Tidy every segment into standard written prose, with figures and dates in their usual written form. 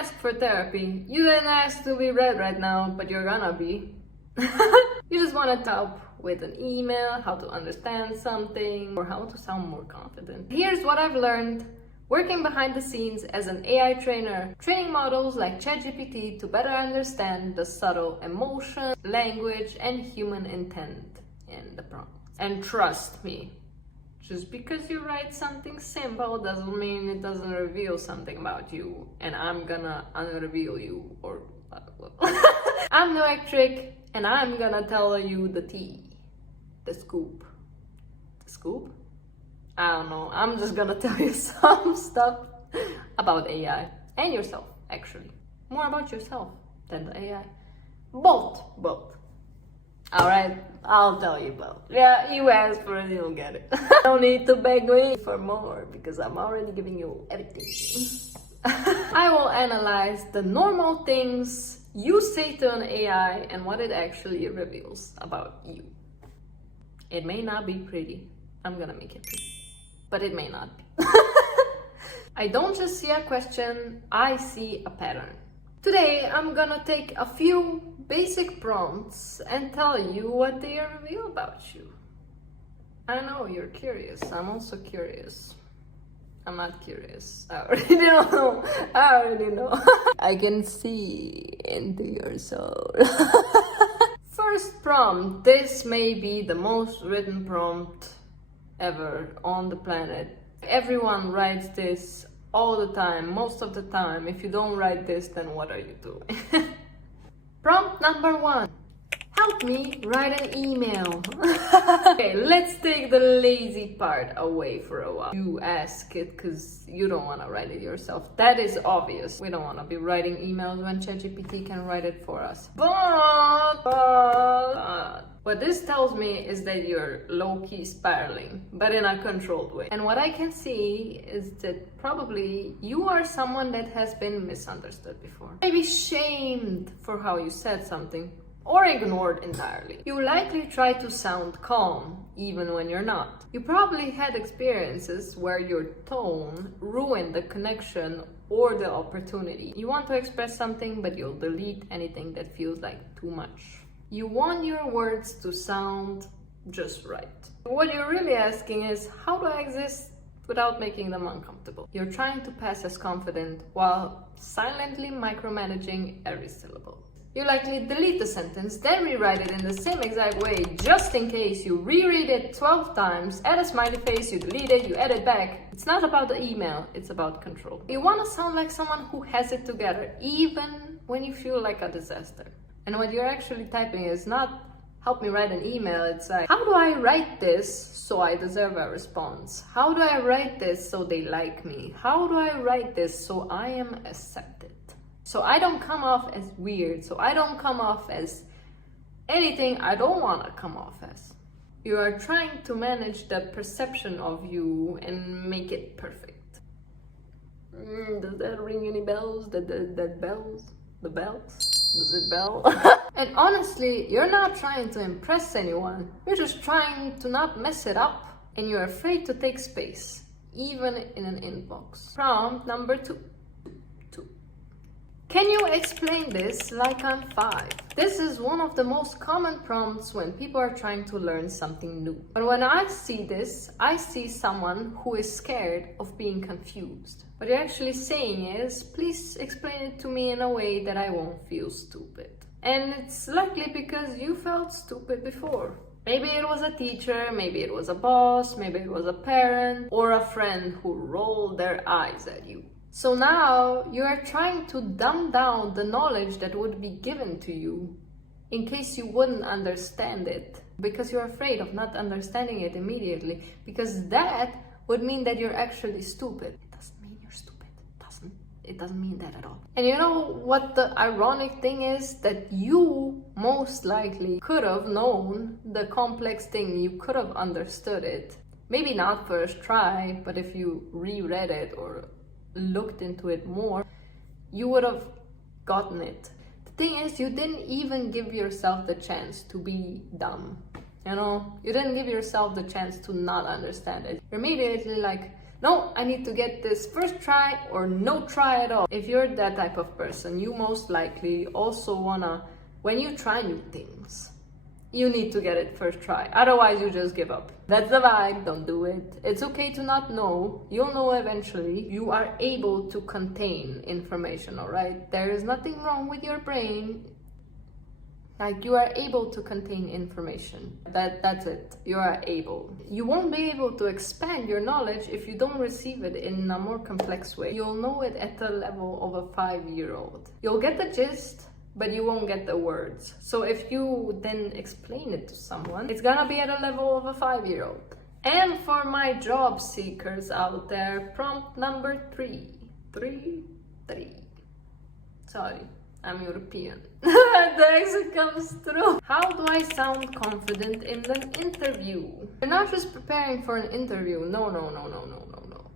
ask for therapy. You didn't ask to be read right now, but you're gonna be. You just want to help with an email, how to understand something, or how to sound more confident. Here's what I've learned working behind the scenes as an AI trainer, training models like ChatGPT to better understand the subtle emotion, language, and human intent in the prompt. And trust me, just because you write something simple doesn't mean it doesn't reveal something about you, and I'm gonna unreveal you, or I'm Electric, and I'm gonna tell you the tea, the scoop. The scoop? I don't know, I'm just gonna tell you some stuff about AI, and yourself, actually. More about yourself than the AI. Both. Alright, I'll tell you both. Yeah, you asked for it, you'll get it. No need to beg me for more, because I'm already giving you everything. I will analyze the normal things you say to an AI and what it actually reveals about you. It may not be pretty. I'm gonna make it pretty. But it may not be. I don't just see a question, I see a pattern. Today, I'm gonna take a few basic prompts and tell you what they reveal about you. I know you're curious. I'm also curious. I'm not curious. I already know. I can see into your soul. First prompt. This may be the most written prompt ever on the planet. Everyone writes this all the time, most of the time. If you don't write this, then what are you doing? Prompt number 1. Help me write an email. Okay, let's take the lazy part away for a while. You ask it because you don't want to write it yourself. That is obvious. We don't want to be writing emails when ChatGPT can write it for us. But what this tells me is that you're low-key spiraling, but in a controlled way. And what I can see is that probably you are someone that has been misunderstood before. Maybe shamed for how you said something, or ignored entirely. You likely try to sound calm, even when you're not. You probably had experiences where your tone ruined the connection or the opportunity. You want to express something, but you'll delete anything that feels like too much. You want your words to sound just right. What you're really asking is, how do I exist without making them uncomfortable? You're trying to pass as confident while silently micromanaging every syllable. You likely delete the sentence, then rewrite it in the same exact way, just in case. You reread it 12 times, add a smiley face, you delete it, you add it back. It's not about the email, it's about control. You want to sound like someone who has it together, even when you feel like a disaster. And what you're actually typing is not, help me write an email, it's like, how do I write this so I deserve a response? How do I write this so they like me? How do I write this so I am accepted? So I don't come off as weird, so I don't come off as anything I don't want to come off as. You are trying to manage the perception of you and make it perfect. Does that ring any bells? That bells? The bells? Does it bell? And honestly, you're not trying to impress anyone. You're just trying to not mess it up. And you're afraid to take space, even in an inbox. Prompt number 2. Can you explain this like I'm 5? This is one of the most common prompts when people are trying to learn something new. But when I see this, I see someone who is scared of being confused. What you're actually saying is, please explain it to me in a way that I won't feel stupid. And it's likely because you felt stupid before. Maybe it was a teacher, maybe it was a boss, maybe it was a parent, or a friend who rolled their eyes at you. So now you are trying to dumb down the knowledge that would be given to you in case you wouldn't understand it, because you're afraid of not understanding it immediately, because that would mean that you're actually stupid. It doesn't mean you're stupid. It doesn't mean that at all. And you know what the ironic thing is? That you most likely could have known the complex thing, you could have understood it. Maybe not first try, but if you reread it or looked into it more, you would have gotten it. The thing is, you didn't even give yourself the chance to be dumb. You know, you didn't give yourself the chance to not understand it. You're immediately like, no, I need to get this first try or no try at all. If you're that type of person, you most likely also wanna, when you try new things, you need to get it first try. Otherwise, you just give up. That's the vibe, don't do it. It's okay to not know. You'll know eventually. You are able to contain information, all right? There is nothing wrong with your brain. Like, you are able to contain information. That's it. You are able. You won't be able to expand your knowledge if you don't receive it in a more complex way. You'll know it at the level of a 5-year-old. You'll get the gist, but you won't get the words. So if you then explain it to someone, it's gonna be at a level of a 5-year-old. And for my job seekers out there, prompt number 3. Sorry, I'm European. The accent comes through. How do I sound confident in an interview? You're not just preparing for an interview. No.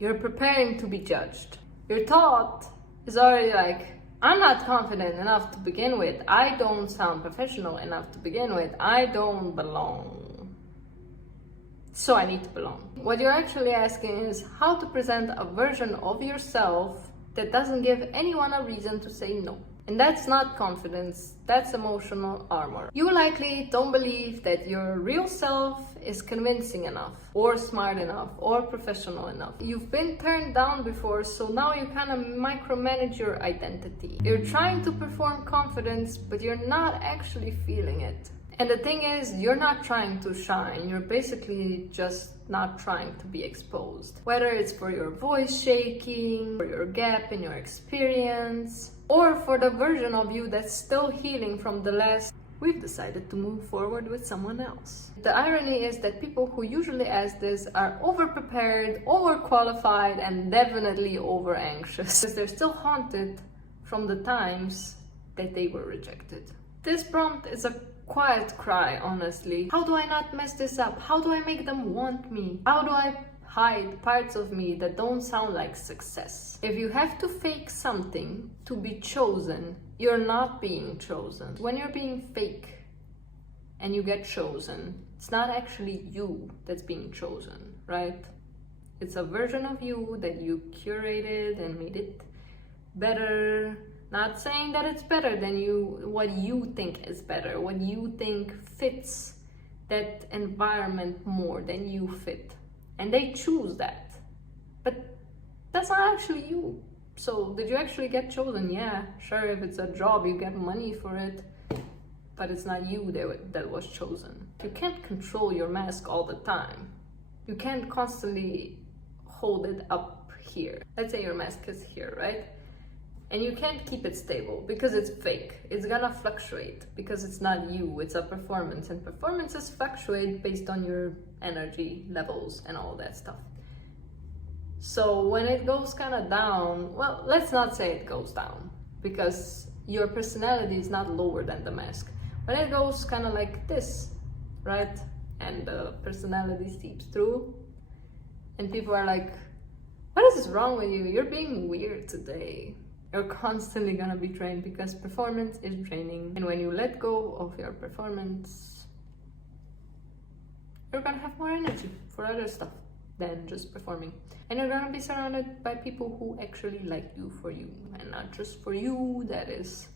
You're preparing to be judged. Your thought is already like, I'm not confident enough to begin with. I don't sound professional enough to begin with. I don't belong. So I need to belong. What you're actually asking is how to present a version of yourself that doesn't give anyone a reason to say no. And that's not confidence, that's emotional armor. You likely don't believe that your real self is convincing enough, or smart enough, or professional enough. You've been turned down before, so now you kind of micromanage your identity. You're trying to perform confidence, but you're not actually feeling it. And the thing is, you're not trying to shine, you're basically just not trying to be exposed. Whether it's for your voice shaking, for your gap in your experience, or for the version of you that's still healing from the last, we've decided to move forward with someone else. The irony is that people who usually ask this are over-prepared, over-qualified, and definitely over-anxious, because they're still haunted from the times that they were rejected. This prompt is a quiet cry, honestly. How do I not mess this up? How do I make them want me? How do I hide parts of me that don't sound like success? If you have to fake something to be chosen, you're not being chosen. When you're being fake and you get chosen, it's not actually you that's being chosen, right? It's a version of you that you curated and made it better. Not saying that it's better than you, what you think is better, what you think fits that environment more than you fit. And they choose that. But that's not actually you. So did you actually get chosen? Yeah, sure, if it's a job, you get money for it. But it's not you that was chosen. You can't control your mask all the time. You can't constantly hold it up here. Let's say your mask is here, right? And you can't keep it stable because it's fake. It's gonna fluctuate because it's not you, it's a performance. And performances fluctuate based on your energy levels and all that stuff. So when it goes kind of down, well, let's not say it goes down because your personality is not lower than the mask. When it goes kind of like this, right? And the personality seeps through and people are like, what is wrong with you? You're being weird today. You're constantly gonna be drained because performance is draining. And when you let go of your performance, you're gonna have more energy for other stuff than just performing. And you're gonna be surrounded by people who actually like you for you and not just for you, that is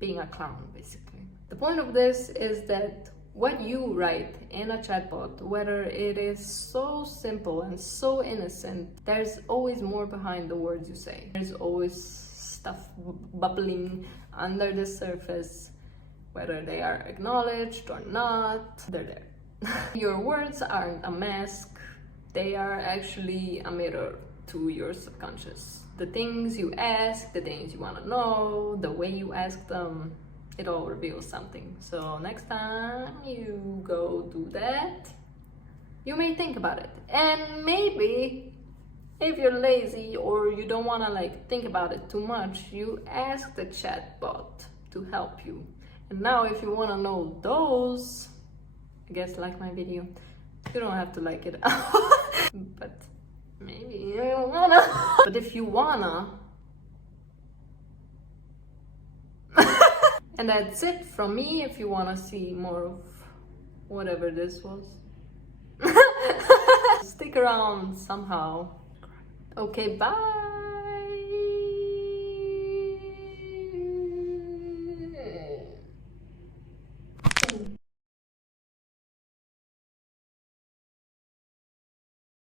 being a clown, basically. The point of this is that what you write in a chatbot, whether it is so simple and so innocent, there's always more behind the words you say. There's always stuff bubbling under the surface, whether they are acknowledged or not, they're there. Your words aren't a mask, they are actually a mirror to your subconscious. The things you ask, the things you want to know, the way you ask them, it all reveals something. So next time you go do that, you may think about it. And maybe if you're lazy or you don't want to think about it too much, you ask the chatbot to help you. And now if you want to know those, I guess like my video. You don't have to like it. But maybe you don't wanna. But if you wanna, and that's it from me. If you want to see more of whatever this was. stick around somehow. Okay, bye!